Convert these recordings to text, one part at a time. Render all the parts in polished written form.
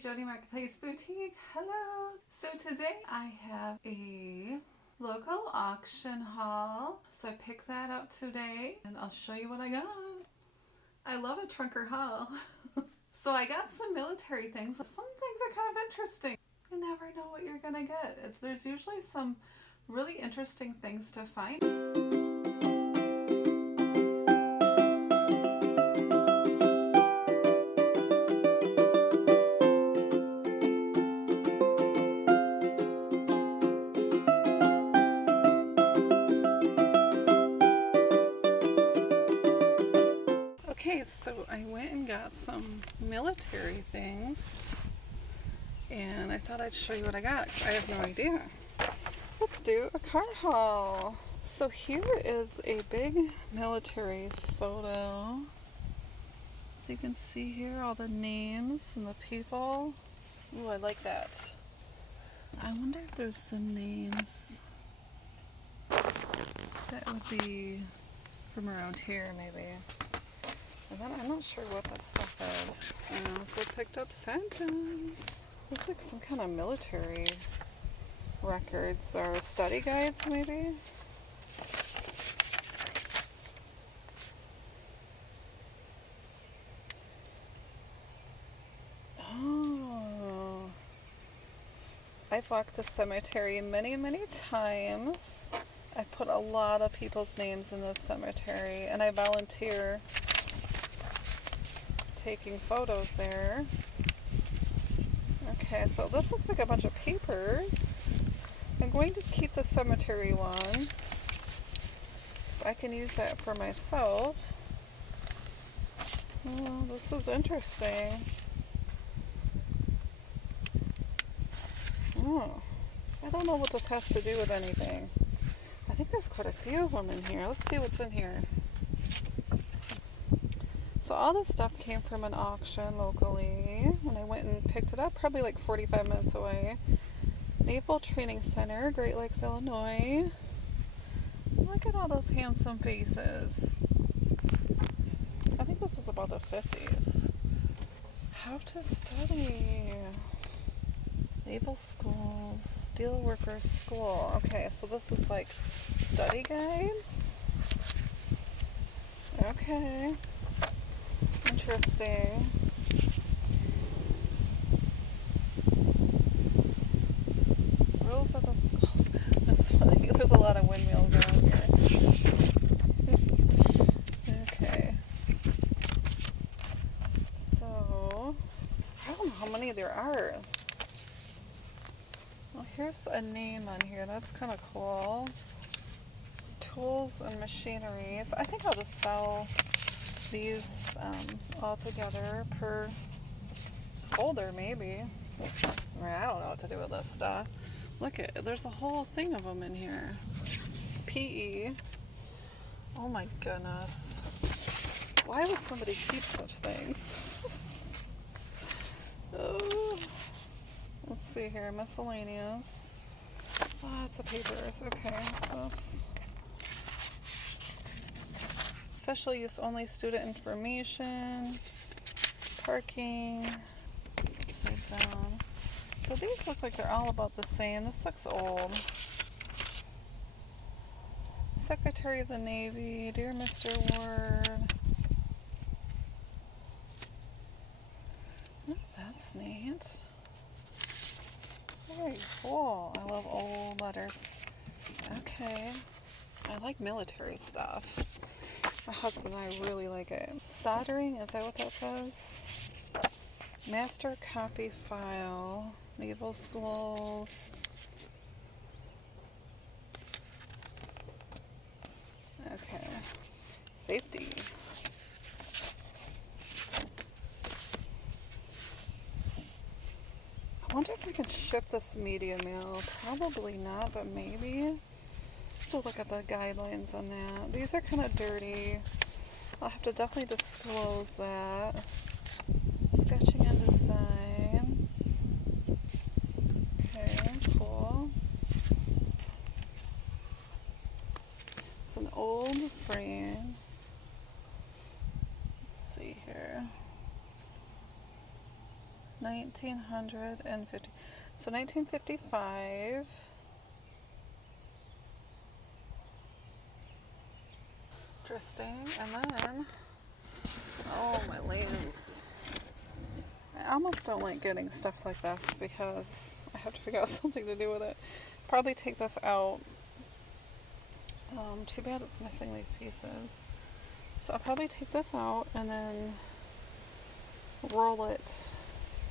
Jody Marketplace Boutique. Hello. So today I have a local auction haul. So I picked that up today and I'll show you what I got. I love a trunker haul. So I got some military things. Some things are kind of interesting. You never know what you're gonna get. There's usually some really interesting things to find. Okay, so I went and got some military things and I thought I'd show you what I got. I have no idea. Let's do a car haul. So here is a big military photo. So you can see here all the names and the people. Ooh, I like that. I wonder if there's some names that would be from around here maybe. And then I'm not sure what this stuff is. I also picked up Santas. Looks like some kind of military records or study guides maybe. Oh. I've walked the cemetery many times. I've put a lot of people's names in this cemetery and I volunteer taking photos there. Okay, so this looks like a bunch of papers. I'm going to keep the cemetery one so I can use that for myself. Oh, this is interesting. Oh, I don't know what this has to do with anything. I think there's quite a few of them in here. Let's see what's in here. So all this stuff came from an auction locally when I went and picked it up, probably like 45 minutes away. Naval Training Center, Great Lakes, Illinois. Look at all those handsome faces. I think this is about the 50s. How to study. Naval Schools, Steelworkers School. Okay, so this is like study guides. Okay. Interesting. Rules of the school. That's funny. There's a lot of windmills around here. Okay. So, I don't know how many there are. Well, here's a name on here. That's kind of cool. It's tools and machineries. I think I'll just sell these all together per folder maybe. I don't know what to do with this stuff. Look at, there's a whole thing of them in here. PE. Oh my goodness. Why would somebody keep such things? Oh. Let's see here, miscellaneous. Lots of papers. Okay, so it's special use only student information, parking, it's upside down. So these look like they're all about the same. This looks old. Secretary of the Navy, Dear Mr. Ward. Oh, that's neat. Very cool. I love old letters. Okay. I like military stuff. My husband and I really like it. Soldering, is that what that says? Master copy file. Naval schools. Okay. Safety. I wonder if I can ship this media mail. Probably not, but maybe. To look at the guidelines on that. These are kind of dirty. I'll have to definitely disclose that. Sketching and design. Okay, cool. It's an old frame. Let's see here. 1950. So 1955. Interesting. And then, oh, my lands. I almost don't like getting stuff like this because I have to figure out something to do with it. Probably take this out. Too bad it's missing these pieces. So I'll probably take this out and then roll it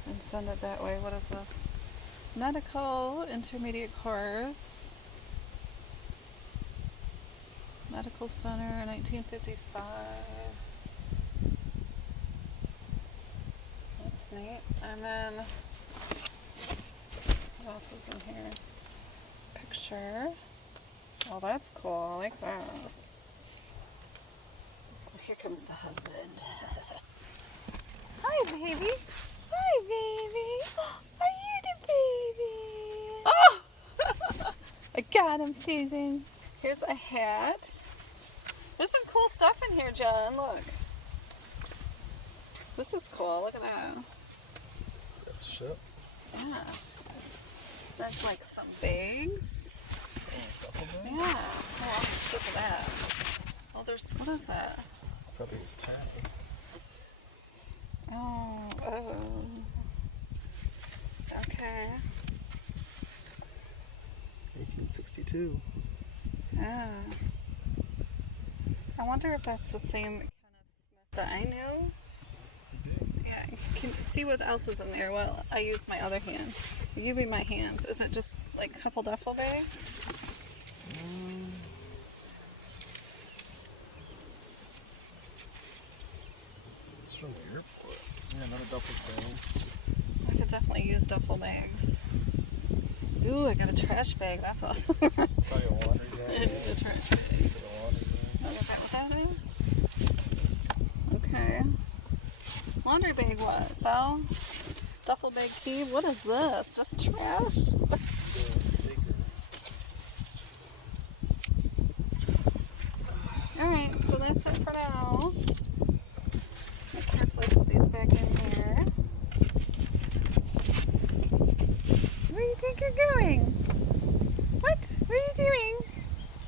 and send it that way. What is this? Medical intermediate course. Medical Center, 1955. That's neat. And then, what else is in here? Picture. Oh, that's cool. I like that. Here comes the husband. Hi, baby. Hi, baby. Are you the baby? Oh! I got him, Susan. Here's a hat. There's some cool stuff in here, John. Look. This is cool. Look at that. Shit. Yeah. There's like some bags. Yeah. Oh, look at that. Oh, there's, what is that? Probably his tag. Oh. Okay. 1862. Yeah. I wonder if that's the same kind of Smith that I knew. Yeah, you can see what else is in there. Well, I used my other hand. You be my hands. Is it just like a couple duffel bags? It's from the airport. Yeah, another duffel bag. I could definitely use duffel bags. Ooh, I got a trash bag. That's awesome. Probably a laundry bag. A trash bag. Oh, is that what that is? Okay. Laundry bag what? Sell? Duffel bag key? What is this? Just trash? Alright, so that's it for now. I'll carefully put these back in here. Where do you think you're going? What? What are you doing?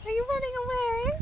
Are you running away?